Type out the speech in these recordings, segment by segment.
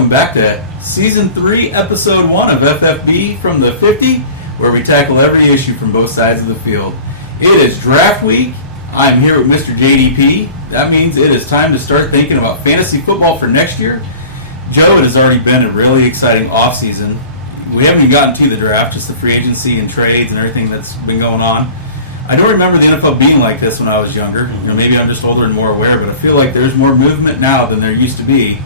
welcome back to Season 3, Episode 1 of FFB from the 50, where we tackle every issue from both sides of the field. It is draft week. I'm here with Mr. JDP. That means it is time to start thinking about fantasy football for next year. Joe, it has already been a really exciting offseason. We haven't even gotten to the draft, just the free agency and trades and everything that's been going on. I don't remember the NFL being like this when I was younger. Maybe I'm just older and more aware, but I feel like there's more movement now than there used to be.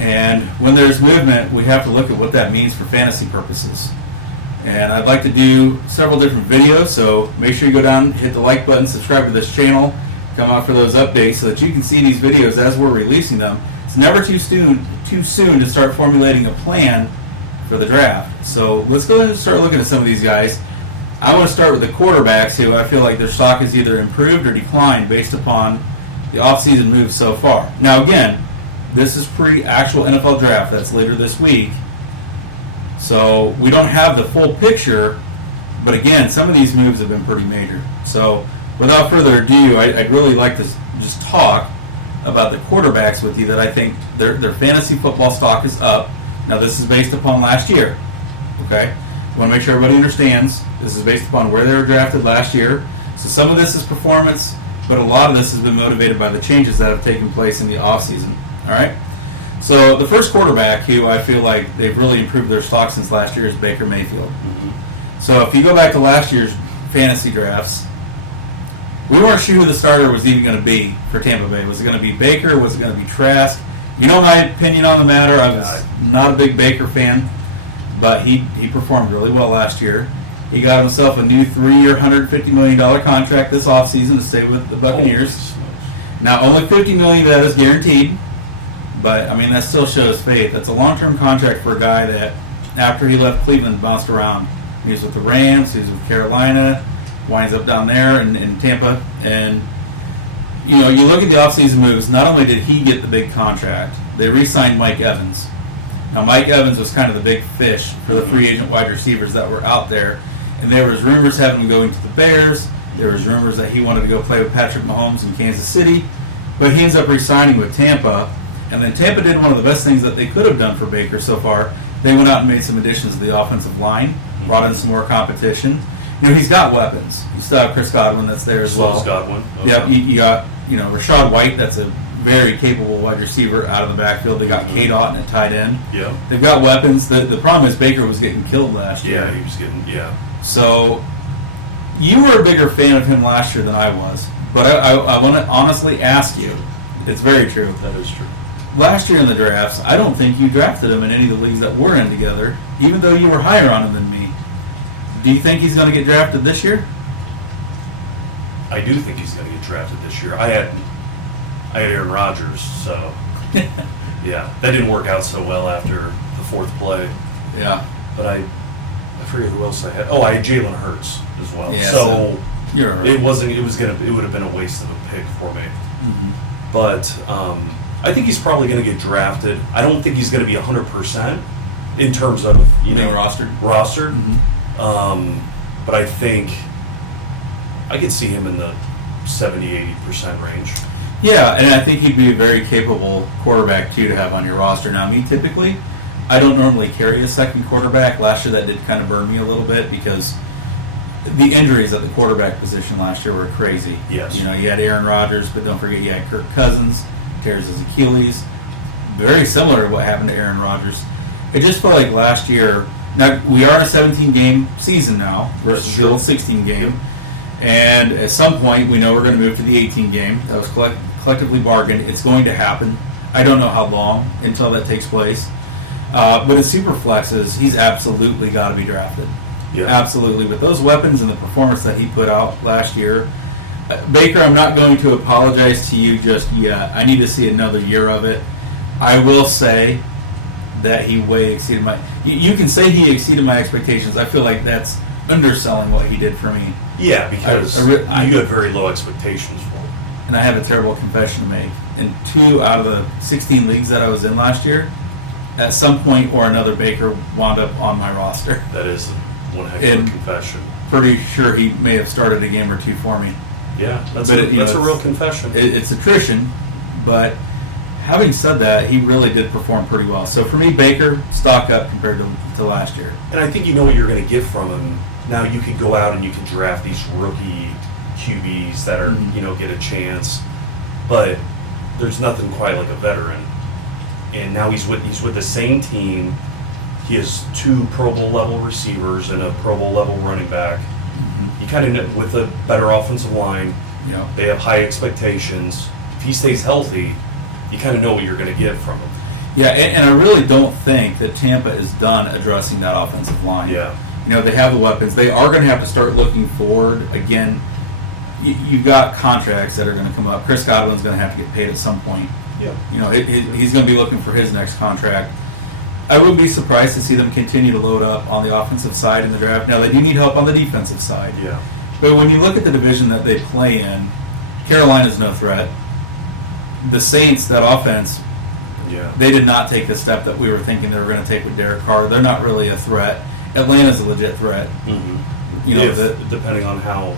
And when there's movement, we have to look at what that means for fantasy purposes. And I'd like to do several different videos, so make sure you go down, hit the like button, subscribe to this channel, come out for those updates so that you can see these videos as we're releasing them. It's never too soon to start formulating a plan for the draft. So let's go ahead and start looking at some of these guys. I want to start with the quarterbacks who I feel like their stock has either improved or declined based upon the offseason moves so far. Now again, this is pre-actual NFL draft. That's later this week. So we don't have the full picture, but again, some of these moves have been pretty major. So without further ado, I'd really like to just talk about the quarterbacks with you that I think their fantasy football stock is up. Now this is based upon last year. Okay? I want to make sure everybody understands this is based upon where they were drafted last year. So some of this is performance, but a lot of this has been motivated by the changes that have taken place in the offseason. All right? So the first quarterback who I feel like they've really improved their stock since last year is Baker Mayfield. So if you go back to last year's fantasy drafts, we weren't sure who the starter was even going to be for Tampa Bay. Was it going to be Baker? Was it going to be Trask? You know my opinion on the matter. I was not a big Baker fan. But he performed really well last year. He got himself a new 3-year, $150 million contract this offseason to stay with the Buccaneers. Now, only $50 million of that is guaranteed, but, I mean, that still shows faith. That's a long-term contract for a guy that, after he left Cleveland, bounced around. He was with the Rams, he was with Carolina, winds up down there in Tampa. And, you know, you look at the offseason moves, not only did he get the big contract, they re-signed Mike Evans. Now, Mike Evans was kind of the big fish for the free agent wide receivers that were out there. And there was rumors having him going to the Bears. There was rumors that he wanted to go play with Patrick Mahomes in Kansas City. But he ends up re-signing with Tampa. And then Tampa did one of the best things that they could have done for Baker so far. They went out and made some additions to the offensive line, brought in some more competition. You know, he's got weapons. You still have Chris Godwin that's there as well. Godwin. Okay. Yep, you got, Rashad White, that's a very capable wide receiver out of the backfield. They got Kate Otten at tight end. Yeah. They've got weapons. The problem is Baker was getting killed last year. Yeah, he was getting, So, you were a bigger fan of him last year than I was. But I want to honestly ask you, it's very true. That is true. Last year in the drafts, I don't think you drafted him in any of the leagues that we're in together, even though you were higher on him than me. Do you think he's going to get drafted this year? I do think he's going to get drafted this year. I had Aaron Rodgers, so yeah, that didn't work out so well after the fourth play. Yeah, but I forget who else I had. Oh, I had Jalen Hurts as well. Yeah, so you're right. it would have been a waste of a pick for me. Mm-hmm. But I think he's probably going to get drafted. I don't think he's going to be 100% in terms of rostered. Mm-hmm. But I think I could see him in the 70-80% range. Yeah, and I think he'd be a very capable quarterback, too, to have on your roster. Now, me, typically, I don't normally carry a second quarterback. Last year, that did kind of burn me a little bit because the injuries at the quarterback position last year were crazy. Yes. You had Aaron Rodgers, but don't forget you had Kirk Cousins, tears his Achilles. Very similar to what happened to Aaron Rodgers. It just felt like last year. Now, we are in a 17-game season now versus the old 16 game. And at some point, we know we're going to move to the 18 game. That was collectively bargained. It's going to happen. I don't know how long until that takes place. But in super flexes, he's absolutely got to be drafted. Yeah. Absolutely. With those weapons and the performance that he put out last year, Baker, I'm not going to apologize to you just yet. I need to see another year of it. I will say that he way exceeded my... You can say he exceeded my expectations. I feel like that's underselling what he did for me. Yeah, because you had very low expectations for him. And I have a terrible confession to make. In 2 out of the 16 leagues that I was in last year, at some point or another, Baker wound up on my roster. That is one heck of a confession. Pretty sure he may have started a game or two for me. Yeah, that's a real confession. It's attrition, but having said that, he really did perform pretty well. So for me, Baker, stock up compared to last year. And I think you know what you're going to get from him. Now you can go out and you can draft these rookie QBs that are, get a chance. But there's nothing quite like a veteran. And now he's with the same team. He has 2 Pro Bowl level receivers and a Pro Bowl level running back. You kind of know, with a better offensive line, they have high expectations. If he stays healthy, you kind of know what you're going to get from him. Yeah, and I really don't think that Tampa is done addressing that offensive line. Yeah. They have the weapons. They are going to have to start looking forward. Again, you've got contracts that are going to come up. Chris Godwin's going to have to get paid at some point. Yeah. He's going to be looking for his next contract. I wouldn't be surprised to see them continue to load up on the offensive side in the draft. Now, they do need help on the defensive side. Yeah. But when you look at the division that they play in, Carolina's no threat. The Saints, that offense, they did not take the step that we were thinking they were going to take with Derek Carr. They're not really a threat. Atlanta's a legit threat. Mm-hmm. Depending on how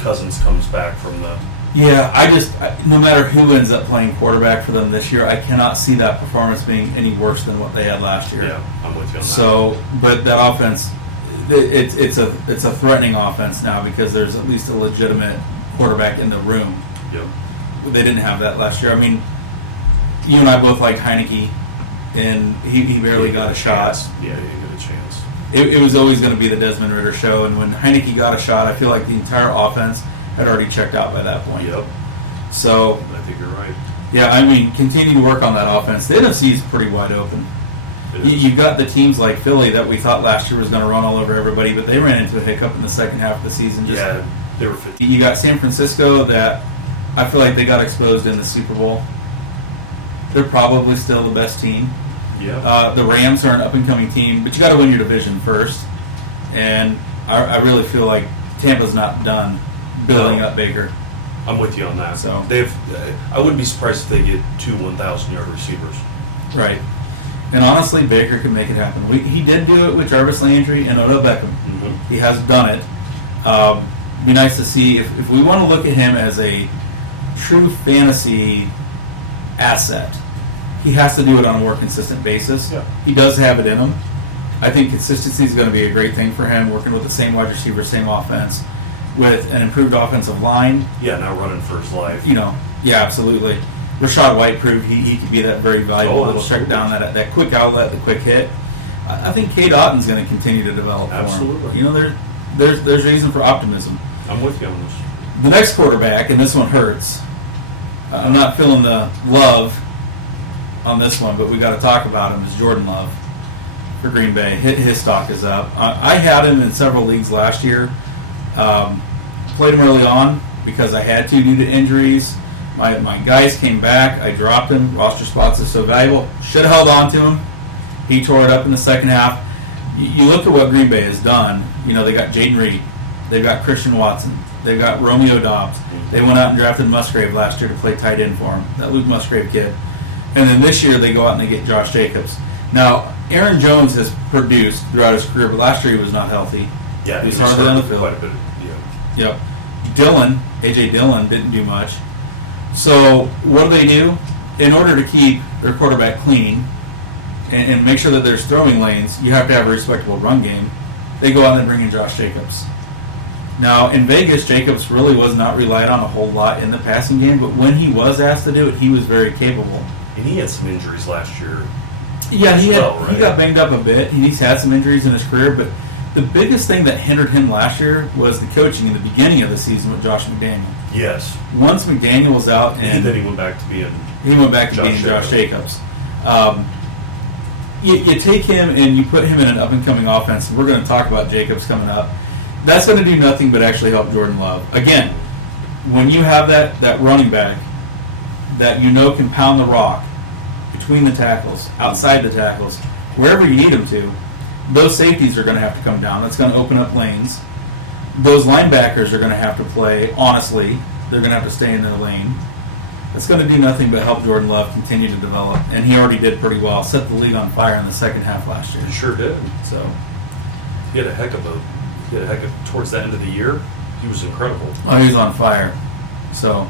Cousins comes back from the... Yeah, no matter who ends up playing quarterback for them this year, I cannot see that performance being any worse than what they had last year. Yeah, I'm with you on that. So, but that offense, it's a threatening offense now because there's at least a legitimate quarterback in the room. Yep. They didn't have that last year. I mean, you and I both like Heineke, and he barely got a shot. Yeah, he didn't get a chance. It was always going to be the Desmond Ridder show, and when Heineke got a shot, I feel like the entire offense had already checked out by that point. Yep. So I think you're right. Yeah, I mean, continue to work on that offense. The NFC is pretty wide open. You've got the teams like Philly that we thought last year was going to run all over everybody, but they ran into a hiccup in the second half of the season. They were 50. You got San Francisco that I feel like they got exposed in the Super Bowl. They're probably still the best team. Yeah. The Rams are an up-and-coming team, but you got to win your division first. And I really feel like Tampa's not done building up Baker. I'm with you on that. So I wouldn't be surprised if they get 2 1,000-yard receivers. Right. And honestly, Baker can make it happen. He did do it with Jarvis Landry and Odell Beckham. Mm-hmm. He has done it. Be nice to see if we want to look at him as a true fantasy asset. He has to do it on a more consistent basis. Yeah. He does have it in him. I think consistency is going to be a great thing for him, working with the same wide receiver, same offense, with an improved offensive line. Yeah, now running for his life. Yeah, absolutely. Rashad White proved he could be that very valuable little check down, that quick outlet, the quick hit. I think Kate Otten's going to continue to develop Absolutely. for him. There's reason for optimism. I'm with you on this. The next quarterback, and this one hurts. I'm not feeling the love on this one, but we got to talk about him, is Jordan Love for Green Bay. His stock is up. I had him in several leagues last year. Played him early on because I had to due to injuries. My guys came back. I dropped him. Roster spots are so valuable. Should have held on to him. He tore it up in the second half. You look at what Green Bay has done. They got Jaden Reed. They've got Christian Watson. They've got Romeo Dobbs. They went out and drafted Musgrave last year to play tight end for him, that Luke Musgrave kid. And then this year they go out and they get Josh Jacobs. Now, Aaron Jones has produced throughout his career, but last year he was not healthy. Yeah, he was hardly on the field. Quite a bit. Yep. A.J. Dillon didn't do much. So what do? In order to keep their quarterback clean and make sure that there's throwing lanes, you have to have a respectable run game. They go out and bring in Josh Jacobs. Now, in Vegas, Jacobs really was not relied on a whole lot in the passing game, but when he was asked to do it, he was very capable. And he had some injuries last year. Yeah, he right? got banged up a bit. He's had some injuries in his career, but the biggest thing that hindered him last year was the coaching in the beginning of the season with Josh McDaniel. Yes. Once McDaniel was out, and then he went back to being Josh Jacobs. You take him and you put him in an up-and-coming offense, and we're going to talk about Jacobs coming up. That's going to do nothing but actually help Jordan Love. Again, when you have that running back that can pound the rock between the tackles, outside the tackles, wherever you need him to, those safeties are going to have to come down. That's going to open up lanes. Those linebackers are going to have to play honestly. They're going to have to stay in their lane. That's going to do nothing but help Jordan Love continue to develop, and he already did pretty well. Set the league on fire in the second half last year. He sure did. So he had a heck of towards the end of the year. He was incredible. Oh, he was on fire. So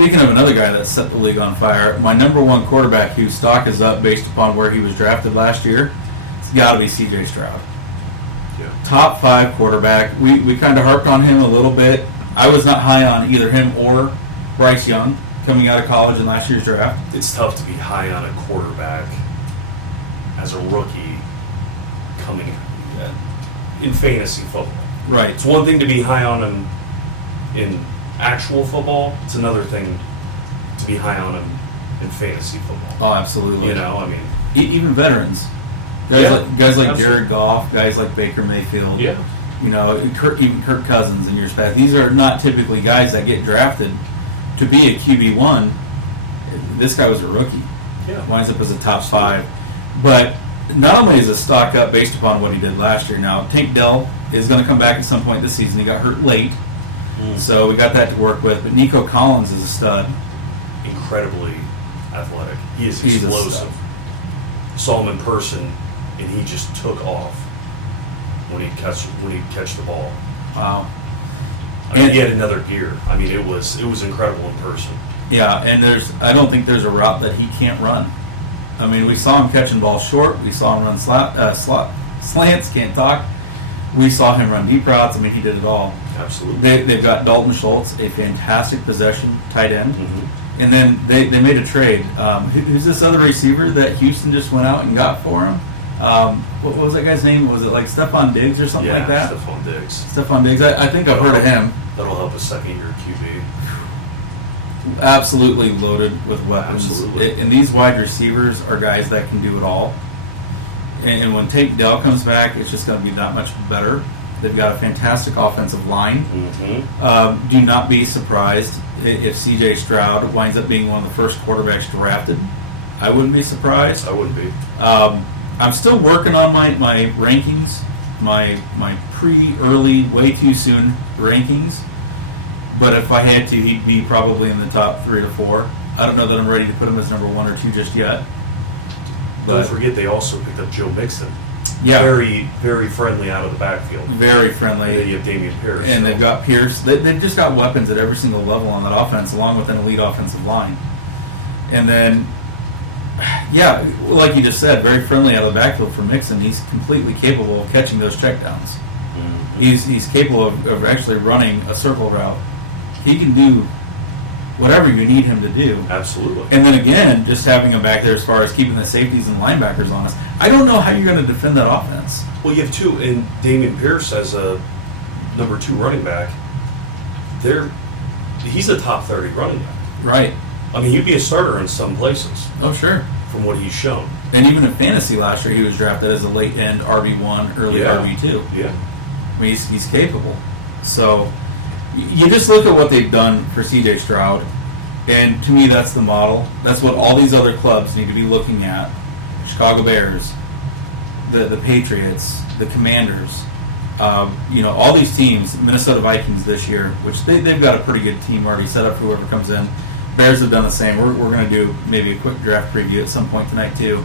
Speaking of another guy that set the league on fire, my number one quarterback whose stock is up based upon where he was drafted last year, it's got to be C.J. Stroud. Yeah. Top 5 quarterback. We kind of harped on him a little bit. I was not high on either him or Bryce Young coming out of college in last year's draft. It's tough to be high on a quarterback as a rookie coming in fantasy football. Right. It's one thing to be high on him in actual football. It's another thing to be high on him in fantasy football. Oh, absolutely. You know, I mean, even veterans. Guys like Jared Goff, guys like Baker Mayfield. Yeah. You know, even Kirk Cousins in years past. These are not typically guys that get drafted to be a QB1. This guy was a rookie. Yeah. Winds up as a top 5. But not only is his stock up based upon what he did last year, now Tank Dell is going to come back at some point this season. He got hurt late, so we got that to work with. But Nico Collins is a stud. Incredibly athletic. He's He's explosive. Saw him in person, and he just took off when he'd catch the ball. Wow. I mean, he had another gear. I mean, it was incredible in person. Yeah, and I don't think there's a route that he can't run. I mean, we saw him catching balls short. We saw him run slants, can't talk. We saw him run deep routes. I mean, he did it all. Absolutely. They've got Dalton Schultz, a fantastic possession tight end. Mm-hmm. And then they made a trade. Who's this other receiver that Houston just went out and got for him? What was that guy's name? Was it like Stephon Diggs or something like that? Stephon Diggs. Stephon Diggs. I think I've heard of him. That'll help a second-year QB. Absolutely loaded with weapons. Absolutely. And these wide receivers are guys that can do it all. And when Tank Dell comes back, it's just going to be that much better. They've got a fantastic offensive line. Mm-hmm. Do not be surprised if C.J. Stroud winds up being one of the first quarterbacks drafted. I wouldn't be surprised. I wouldn't be. I'm still working on my rankings, my pre-early, way too soon rankings. But if I had to, he'd be probably in the top 3 or 4. I don't know that I'm ready to put him as number 1 or 2 just yet. Don't forget, they also picked up Joe Mixon. Yeah. Very, very friendly out of the backfield. Very friendly. And then you have Damian Pierce. And they've got Pierce. They've just got weapons at every single level on that offense, along with an elite offensive line. And then, yeah, like you just said, very friendly out of the backfield for Mixon. He's completely capable of catching those checkdowns. Mm-hmm. He's capable of actually running a circle route. He can do whatever you need him to do. Absolutely. And then again, just having him back there as far as keeping the safeties and linebackers honest. I don't know how you're going to defend that offense. Well, you have 2, and Damian Pierce as a number 2 running back. He's a top 30 running back. Right. I mean, he'd be a starter in some places Oh, sure. from what he's shown. And even in fantasy last year, he was drafted as a late end RB1, early RB2. Yeah. I mean, he's capable. So you just look at what they've done for C.J. Stroud, and to me, that's the model. That's what all these other clubs need to be looking at. Chicago Bears, the Patriots, the Commanders, all these teams, Minnesota Vikings this year, which they've got a pretty good team already set up for whoever comes in. Bears have done the same. We're going to do maybe a quick draft preview at some point tonight, too.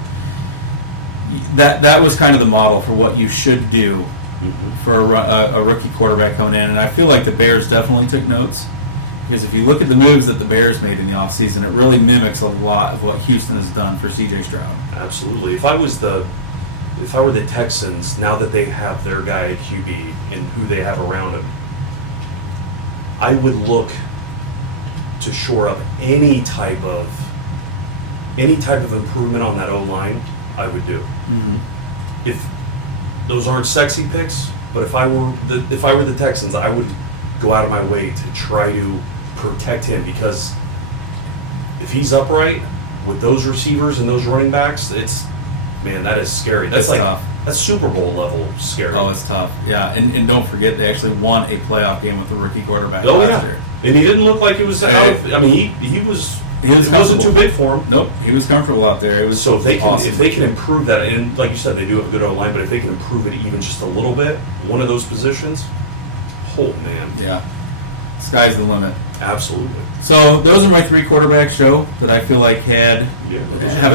That was kind of the model for what you should do for a rookie quarterback coming in. And I feel like the Bears definitely took notes. Because if you look at the moves that the Bears made in the offseason, it really mimics a lot of what Houston has done for C.J. Stroud. Absolutely. If I were the Texans, now that they have their guy at QB and who they have around him, I would look to shore up any type of improvement on that O-line. I would do. Mm-hmm. If those aren't sexy picks, but if I were the Texans, I would go out of my way to try to protect him, because if he's upright with those receivers and those running backs, that is scary. That's like tough. That's Super Bowl level scary. Oh, it's tough. Yeah, and don't forget they actually won a playoff game with a rookie quarterback Oh last yeah, year. and he didn't look like it was out of. I mean, he was. It wasn't too big for him. Nope, he was comfortable out there. It was so awesome. if they can improve that, and like you said, they do have a good O-line, but if they can improve it even just a little bit, one of those positions, oh man, yeah, sky's the limit. Absolutely. So those are my 3 quarterbacks, Joe, that I feel like have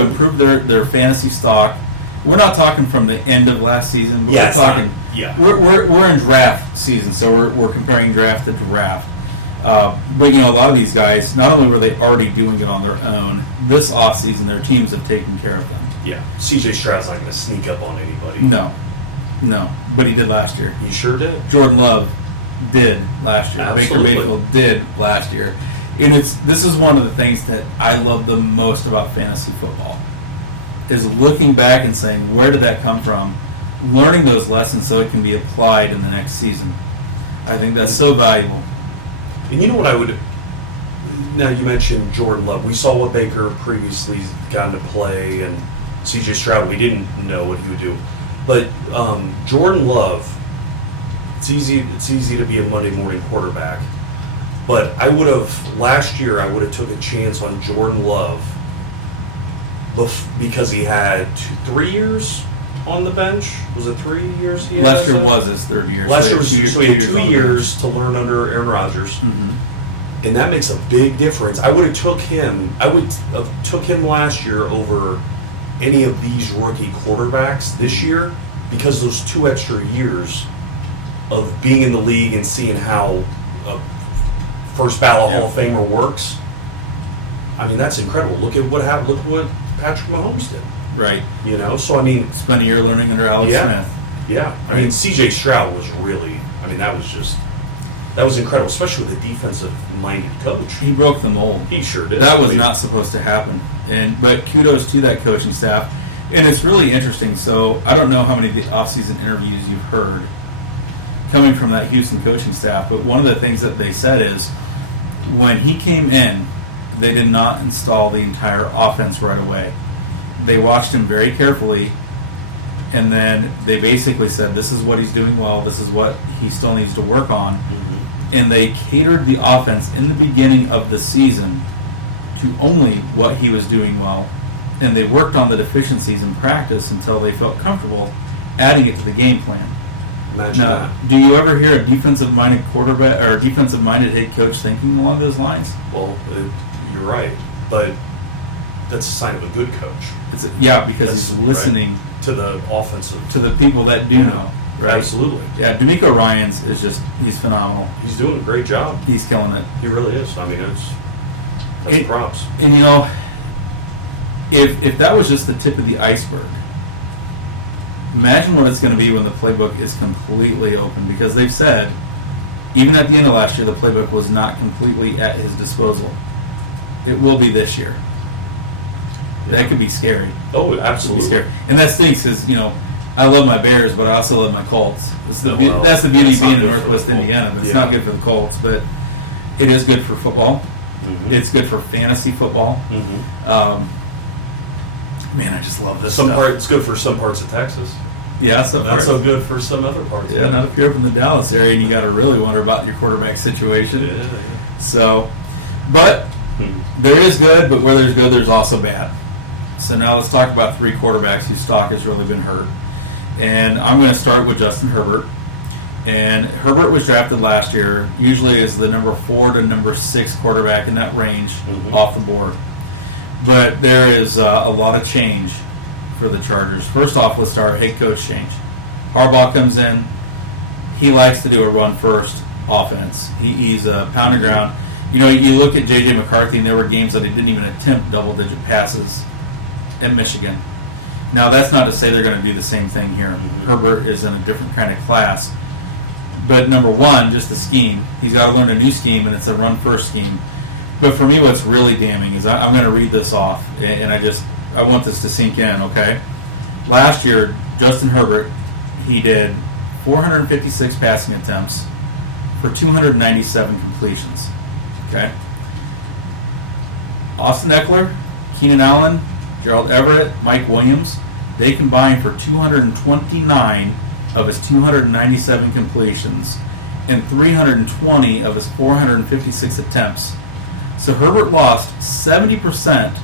improved their fantasy stock. We're not talking from the end of last season. But we're talking. Yeah. We're in draft season, so we're comparing draft to draft. But, a lot of these guys, not only were they already doing it on their own, this offseason their teams have taken care of them. Yeah. C.J. Stroud's not going to sneak up on anybody. No. But he did last year. He sure did. Jordan Love did last year. Absolutely. Baker Mayfield did last year. And this is one of the things that I love the most about fantasy football, is looking back and saying, where did that come from? Learning those lessons so it can be applied in the next season. I think that's so valuable. And you know what I would... Now, you mentioned Jordan Love. We saw what Baker previously got into play, and C.J. Stroud, we didn't know what he would do. But Jordan Love, it's easy to be a Monday morning quarterback. But last year, I would have took a chance on Jordan Love because he had 3 years on the bench. Was it 3 years he had? Last year was his third year. Last year was, so he had 2 years to learn under Aaron Rodgers. Mm-hmm. And that makes a big difference. I would have took him last year over any of these rookie quarterbacks this year, because those 2 extra years of being in the league and seeing how a first ballot Hall of Famer works. I mean, that's incredible. Look at what happened. Look what Patrick Mahomes did. Right. So I mean, spent a year learning under Alex Smith. Yeah. I mean, C.J. Stroud was really. I mean, that was incredible, especially with a defensive-minded coach. He broke the mold. He sure did. That was not supposed to happen. But kudos to that coaching staff. And it's really interesting. So I don't know how many of the offseason interviews you've heard coming from that Houston coaching staff, but one of the things that they said is when he came in, they did not install the entire offense right away. They watched him very carefully, and then they basically said, this is what he's doing well, this is what he still needs to work on. Mm-hmm. And they catered the offense in the beginning of the season to only what he was doing well. And they worked on the deficiencies in practice until they felt comfortable adding it to the game plan. Imagine that. Do you ever hear a defensive-minded quarterback or a defensive-minded head coach thinking along those lines? Well, you're right, but that's a sign of a good coach. Because he's listening to the offensive, to the people that do know. Right? Absolutely. Yeah, D'Amico Ryans he's phenomenal. He's doing a great job. He's killing it. He really is. I mean, that's props. And if that was just the tip of the iceberg, imagine what it's going to be when the playbook is completely open, because they've said, even at the end of last year, the playbook was not completely at his disposal. It will be this year. That could be scary. Oh, absolutely. Scary. And that stinks because, I love my Bears, but I also love my Colts. That's the beauty of being in Northwest Indiana. It's not good for the Colts, but it is good for football. Mm-hmm. It's good for fantasy football. Mm-hmm. Man, I just love this stuff. It's good for some parts of Texas. Yeah, not so good for some other parts. Yeah, not if you're from the Dallas area and you got to really wonder about your quarterback situation. Yeah. So, but there is good, but where there's good, there's also bad. So now let's talk about 3 quarterbacks whose stock has really been hurt. And I'm going to start with Justin Herbert. And Herbert was drafted last year, usually as the number 4 to number 6 quarterback in that range off the board. But there is a lot of change for the Chargers. First off, let's start head coach change. Harbaugh comes in. He likes to do a run-first offense. He's a pound of ground. You look at J.J. McCarthy, and there were games that he didn't even attempt double-digit passes at Michigan. Now, that's not to say they're going to do the same thing here. Herbert is in a different kind of class. But number one, just the scheme. He's got to learn a new scheme, and it's a run-first scheme. But for me, what's really damning is I'm going to read this off, and I want this to sink in, okay? Last year, Justin Herbert, he did 456 passing attempts for 297 completions, okay? Austin Eckler, Keenan Allen, Gerald Everett, Mike Williams, they combined for 229 of his 297 completions and 320 of his 456 attempts. So Herbert lost 70%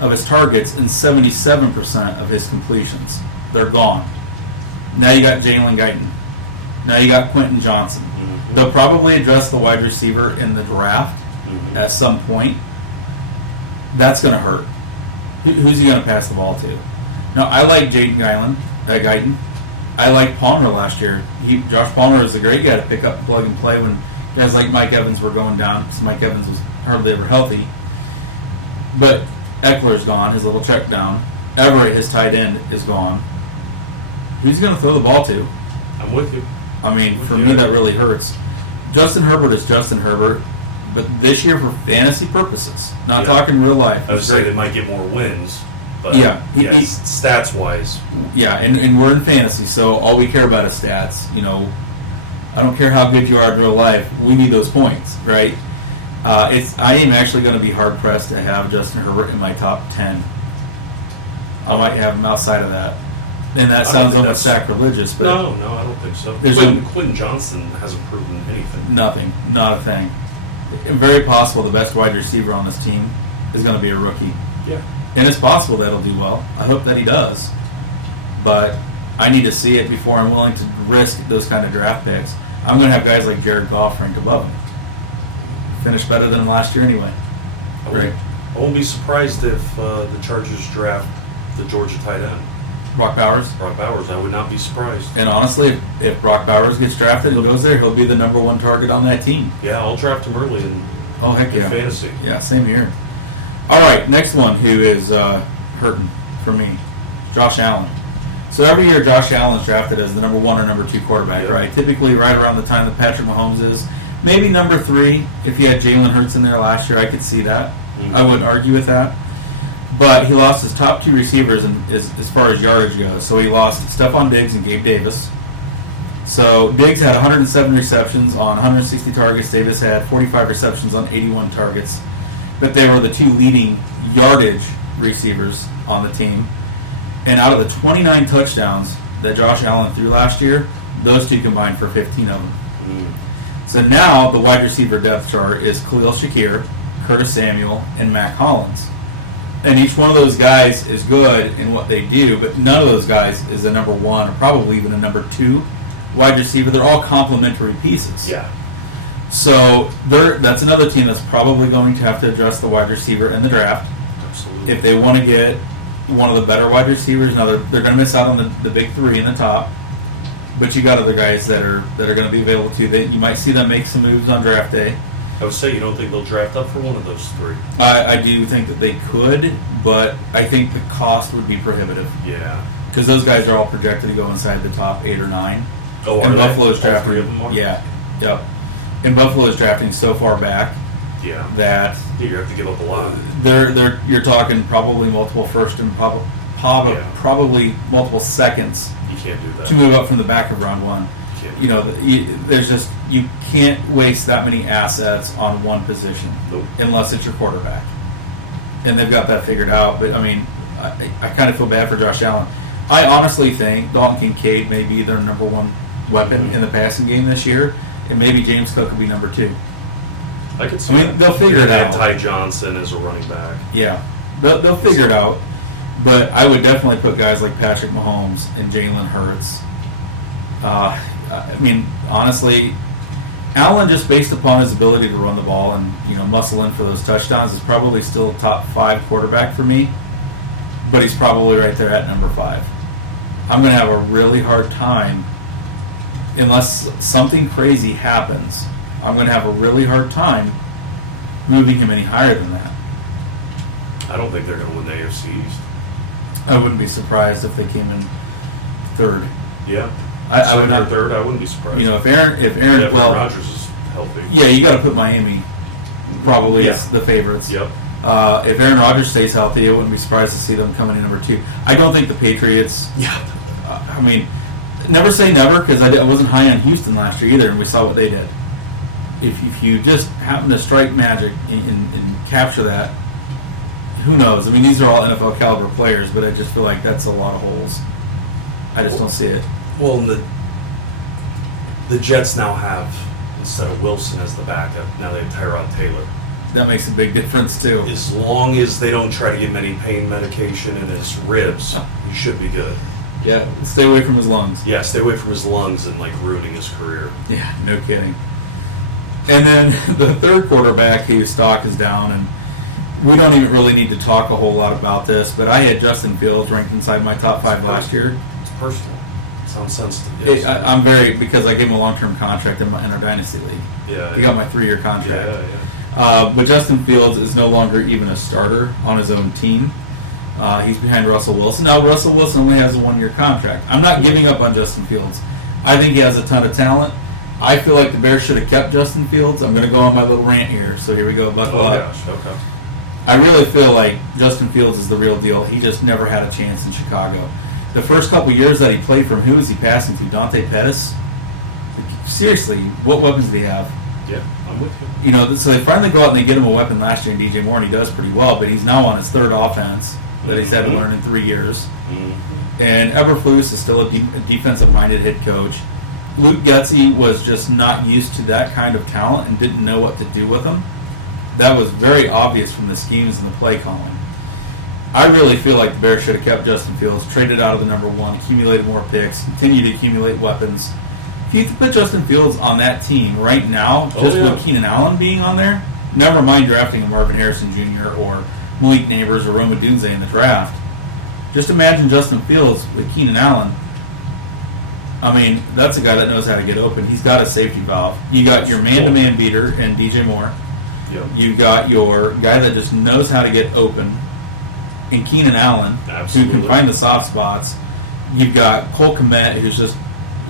of his targets and 77% of his completions. They're gone. Now you got Jalen Guyton. Now you got Quentin Johnson. Mm-hmm. They'll probably address the wide receiver in the draft at some point. That's going to hurt. Who's he going to pass the ball to? Now, I like Jaden Guyton. I liked Palmer last year. Josh Palmer is a great guy to pick up, plug and play when Guys like Mike Evans were going down, so Mike Evans was hardly ever healthy. But Eckler's gone, his little check down. Everett, his tight end, is gone. Who's going to throw the ball to? I'm with you. I mean, for me, that really hurts. Justin Herbert is Justin Herbert, but this year for fantasy purposes, not talking real life. I would say they might get more wins, but stats-wise. Yeah, and we're in fantasy, so all we care about is stats. You know, I don't care how good you are in real life. We need those points, right? I am actually going to be hard-pressed to have Justin Herbert in my top 10. I might have him outside of that. And that sounds almost sacrilegious. But no, I don't think so. Quentin Johnson hasn't proven anything. Nothing. Not a thing. Very possible the best wide receiver on this team is going to be a rookie. Yeah. And it's possible that he'll do well. I hope that he does. But I need to see it before I'm willing to risk those kind of draft picks. I'm going to have guys like Jared Goff ranked above him. Finished better than last year anyway. I won't be surprised if the Chargers draft the Georgia tight end. Brock Bowers? Brock Bowers, I would not be surprised. And honestly, if Brock Bowers gets drafted and goes there, he'll be the number one target on that team. Yeah, I'll draft him early in fantasy. Yeah, same here. All right, next one who is hurting for me, Josh Allen. So every year Josh Allen's drafted as the number one or number two quarterback, right? Typically right around the time that Patrick Mahomes is. Maybe number three. If you had Jalen Hurts in there last year, I could see that. I wouldn't argue with that. But he lost his top two receivers as far as yardage goes. So he lost Stephon Diggs and Gabe Davis. So Diggs had 107 receptions on 160 targets. Davis had 45 receptions on 81 targets. But they were the two leading yardage receivers on the team. And out of the 29 touchdowns that Josh Allen threw last year, those two combined for 15 of them. So now the wide receiver depth chart is Khalil Shakir, Curtis Samuel, and Mac Hollins. And each one of those guys is good in what they do, but none of those guys is a number one or probably even a number two wide receiver. They're all complementary pieces. Yeah. So that's another team that's probably going to have to address the wide receiver in the draft. Absolutely. If they want to get one of the better wide receivers, now they're going to miss out on the big three in the top. But you got other guys that are going to be available too. You might see them make some moves on draft day. I would say you don't think they'll draft up for one of those three. I do think that they could, but I think the cost would be prohibitive. Yeah. Because those guys are all projected to go inside the top 8 or 9. Oh, and are Buffalo's they? All drafting. three of them are? Yeah. Yep. And Buffalo is drafting so far back. Yeah. That you have to give up a lot. You're talking probably multiple first and probably multiple seconds. You can't do that. To move up from the back of round one. You know, you can't waste that many assets on one position unless it's your quarterback. And they've got that figured out. But, I mean, I kind of feel bad for Josh Allen. I honestly think Dalton Kincaid may be their number one weapon in the passing game this year, and maybe James Cook will be number two. I could see that. They'll figure it out. Ty Johnson as a running back. Yeah. They'll figure it out. But I would definitely put guys like Patrick Mahomes and Jalen Hurts. I mean, honestly, Allen, just based upon his ability to run the ball and muscle in for those touchdowns, is probably still a top 5 quarterback for me. But he's probably right there at number 5. I'm going to have a really hard time, unless something crazy happens, I'm going to have a really hard time moving him any higher than that. I don't think they're going to win the AFC East. I wouldn't be surprised if they came in third. Yeah. I would not. Third, I wouldn't be surprised. If Aaron Rodgers is healthy. Yeah, you got to put Miami probably as the favorites. Yep. If Aaron Rodgers stays healthy, I wouldn't be surprised to see them coming in number 2. I don't think the Patriots. Yeah. I mean, never say never, because I wasn't high on Houston last year either, and we saw what they did. If you just happen to strike magic and capture that, who knows? I mean, these are all NFL caliber players, but I just feel like that's a lot of holes. I just don't see it. Well, the Jets now have, instead of Wilson as the backup, now they have Tyrod Taylor. That makes a big difference, too. As long as they don't try to give him any pain medication in his ribs, he should be good. Yeah, stay away from his lungs. Yeah, stay away from his lungs and, ruining his career. Yeah, no kidding. And then the third quarterback whose stock is down, and we don't even really need to talk a whole lot about this, but I had Justin Fields ranked inside my top 5 last year. It's personal. sounds sensitive. Yes. I'm because I gave him a long-term contract in our Dynasty League. Yeah. He got my 3-year contract. Yeah. But Justin Fields is no longer even a starter on his own team. He's behind Russell Wilson. Now, Russell Wilson only has a 1-year contract. I'm not giving up on Justin Fields. I think he has a ton of talent. I feel like the Bears should have kept Justin Fields. I'm going to go on my little rant here, so here we go. Buckle up. Gosh, okay. I really feel like Justin Fields is the real deal. He just never had a chance in Chicago. The first couple years that he played from, who was he passing to? Dante Pettis? Seriously, what weapons did he have? Yeah, I'm with you. So they finally go out and they get him a weapon last year in DJ Moore, and he does pretty well, but he's now on his 3rd offense that he's had to learn in 3 years. Mm-hmm. And Eberflus is still a defensive-minded head coach. Luke Getsy was just not used to that kind of talent and didn't know what to do with him. That was very obvious from the schemes and the play calling. I really feel like the Bears should have kept Justin Fields, traded out of the number 1, accumulated more picks, continued to accumulate weapons. If you put Justin Fields on that team right now, with Keenan Allen being on there, never mind drafting a Marvin Harrison Jr. or Malik Neighbors or Roma Dunze in the draft. Just imagine Justin Fields with Keenan Allen. I mean, that's a guy that knows how to get open. He's got a safety valve. You got your man-to-man beater in DJ Moore. Yep. You got your guy that just knows how to get open in Keenan Allen, who can find the soft spots. You've got Cole Kmet, who's just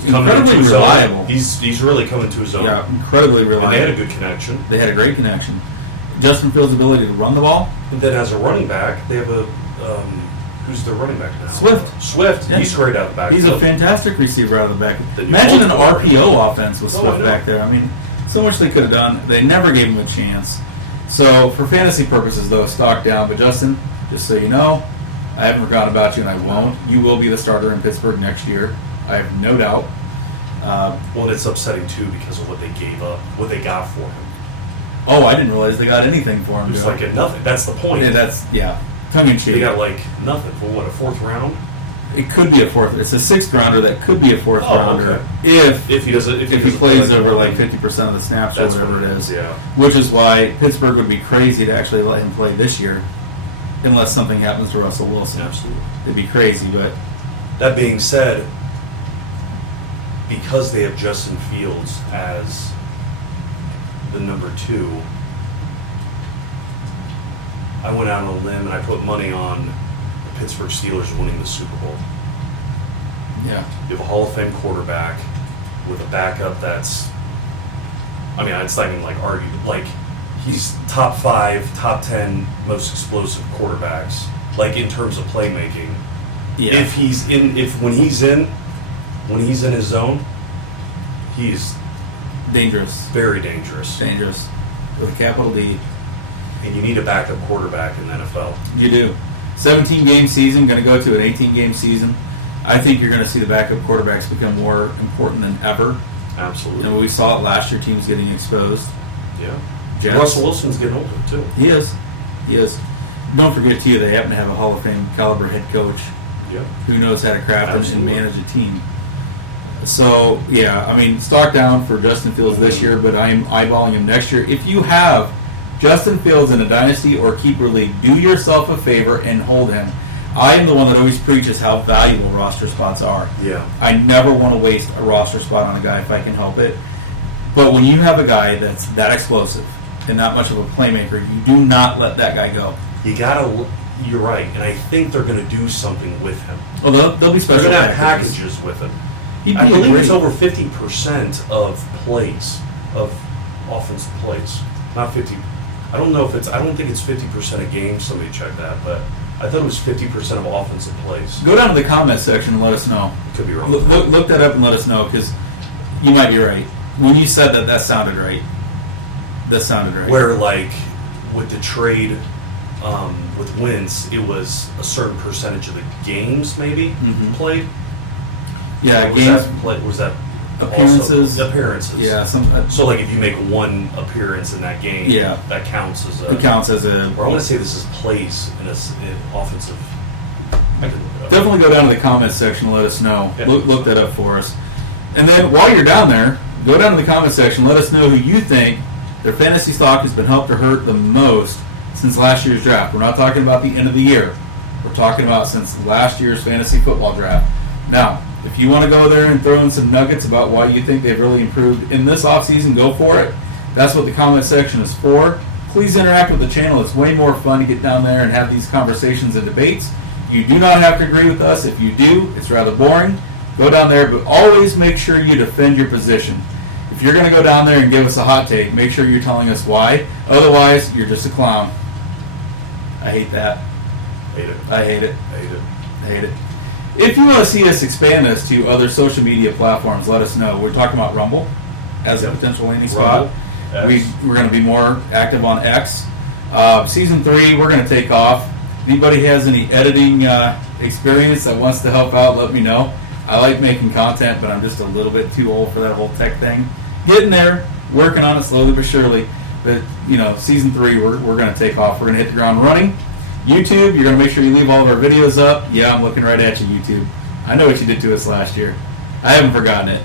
incredibly reliable. He's really coming to his own. Yeah, incredibly reliable. And they had a good connection. They had a great connection. Justin Fields' ability to run the ball. And then as a running back, they have a who's their running back now? Swift. Yeah. He's great out the back. He's a fantastic receiver out of the back. Imagine an RPO offense with Swift back there. I mean, so much they could have done. They never gave him a chance. So for fantasy purposes, though, stock down. But Justin, just so you know, I haven't forgotten about you, and I won't. You will be the starter in Pittsburgh next year. I have no doubt. Well, it's upsetting too because of what they gave up, what they got for him. Oh, I didn't realize they got anything for him. It's like a nothing. That's the point. Yeah, tongue in cheek. They got like nothing for what, a 4th round? It could be a 4th. It's a 6th rounder that could be a 4th rounder okay. if he plays over like 50% of the snaps or whatever it is. Yeah. Which is why Pittsburgh would be crazy to actually let him play this year, unless something happens to Russell Wilson. Absolutely. It'd be crazy, but that being said, because they have Justin Fields as the number 2, I went out on a limb and I put money on the Pittsburgh Steelers winning the Super Bowl. yeah. You have a Hall of Fame quarterback with a backup that's, I mean, it's not even like argued, like he's top 5, top 10 most explosive quarterbacks, like in terms of playmaking. Yeah. When he's in his zone, he's Dangerous. very dangerous. Dangerous. With a capital D. And you need a backup quarterback in the NFL. You do. 17-game season, going to go to an 18-game season. I think you're going to see the backup quarterbacks become more important than ever. Absolutely. And we saw it last year, teams getting exposed. Yeah. Jets. Russell Wilson's getting older, too. He is. Don't forget, too, they happen to have a Hall of Fame caliber head coach Yeah. who knows how to craft and Absolutely. manage a team. So, yeah, I mean, stock down for Justin Fields this year, but I'm eyeballing him next year. If you have Justin Fields in a dynasty or keeper league, do yourself a favor and hold him. I am the one that always preaches how valuable roster spots are. Yeah. I never want to waste a roster spot on a guy if I can help it. But when you have a guy that's that explosive and not much of a playmaker, you do not let that guy go. You're right, and I think they're going to do something with him. Well, they'll be special. They're going to have packages with him. I believe it's over 50% of plays, of offensive plays. Not 50. I don't know if it's. I don't think it's 50% of games. Somebody check that, but I thought it was 50% of offensive plays. Go down to the comment section and let us know. Could be wrong. Look that up and let us know, because you might be right. When you said that, that sounded right. That sounded right. Where, like, with the trade with Wentz, it was a certain percentage of the games maybe played. Yeah, Was that appearances. also appearances? Yeah. So, like, if you make one appearance in that game, Yeah. that counts as a. It counts as a. Or I want to say this is plays in offensive. I can look it up. Definitely go down to the comment section and let us know. Yeah. Look that up for us. And then while you're down there, go down to the comment section and let us know who you think their fantasy stock has been helped or hurt the most since last year's draft. We're not talking about the end of the year. We're talking about since last year's fantasy football draft. Now, If you want to go there and throw in some nuggets about why you think they've really improved in this offseason, go for it. That's what the comment section is for. Please interact with the channel. It's way more fun to get down there and have these conversations and debates. You do not have to agree with us. If you do, it's rather boring. Go down there, but always make sure you defend your position. If you're going to go down there and give us a hot take, make sure you're telling us why. Otherwise, you're just a clown. I hate that. Hate it. I hate it. Hate it. I hate it. If you want to see us expand this to other social media platforms, let us know. We're talking about Rumble as a potential landing spot. We're going to be more active on X. Season 3, we're going to take off. Anybody has any editing experience that wants to help out, let me know. I like making content, but I'm just a little bit too old for that whole tech thing. Getting there, working on it slowly but surely. But, Season 3, we're going to take off. We're going to hit the ground running. YouTube, you're going to make sure you leave all of our videos up. Yeah, I'm looking right at you, YouTube. I know what you did to us last year. I haven't forgotten it.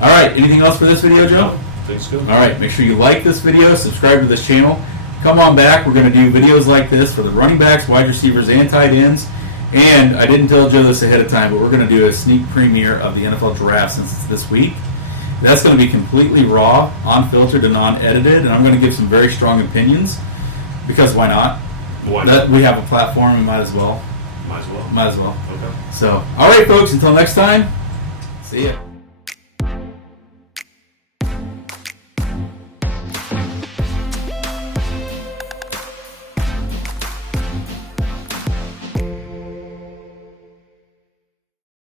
All right, anything else for this video, Joe? No, thanks, good. All right, make sure you like this video, subscribe to this channel. Come on back. We're going to do videos like this for the running backs, wide receivers, and tight ends. And I didn't tell Joe this ahead of time, but we're going to do a sneak premiere of the NFL Draft since it's this week. That's going to be completely raw, unfiltered, and unedited, and I'm going to give some very strong opinions, because why not? Why not? We have a platform, we might as well. Might as well. Might as well. Okay. So, all right, folks, until next time, see ya.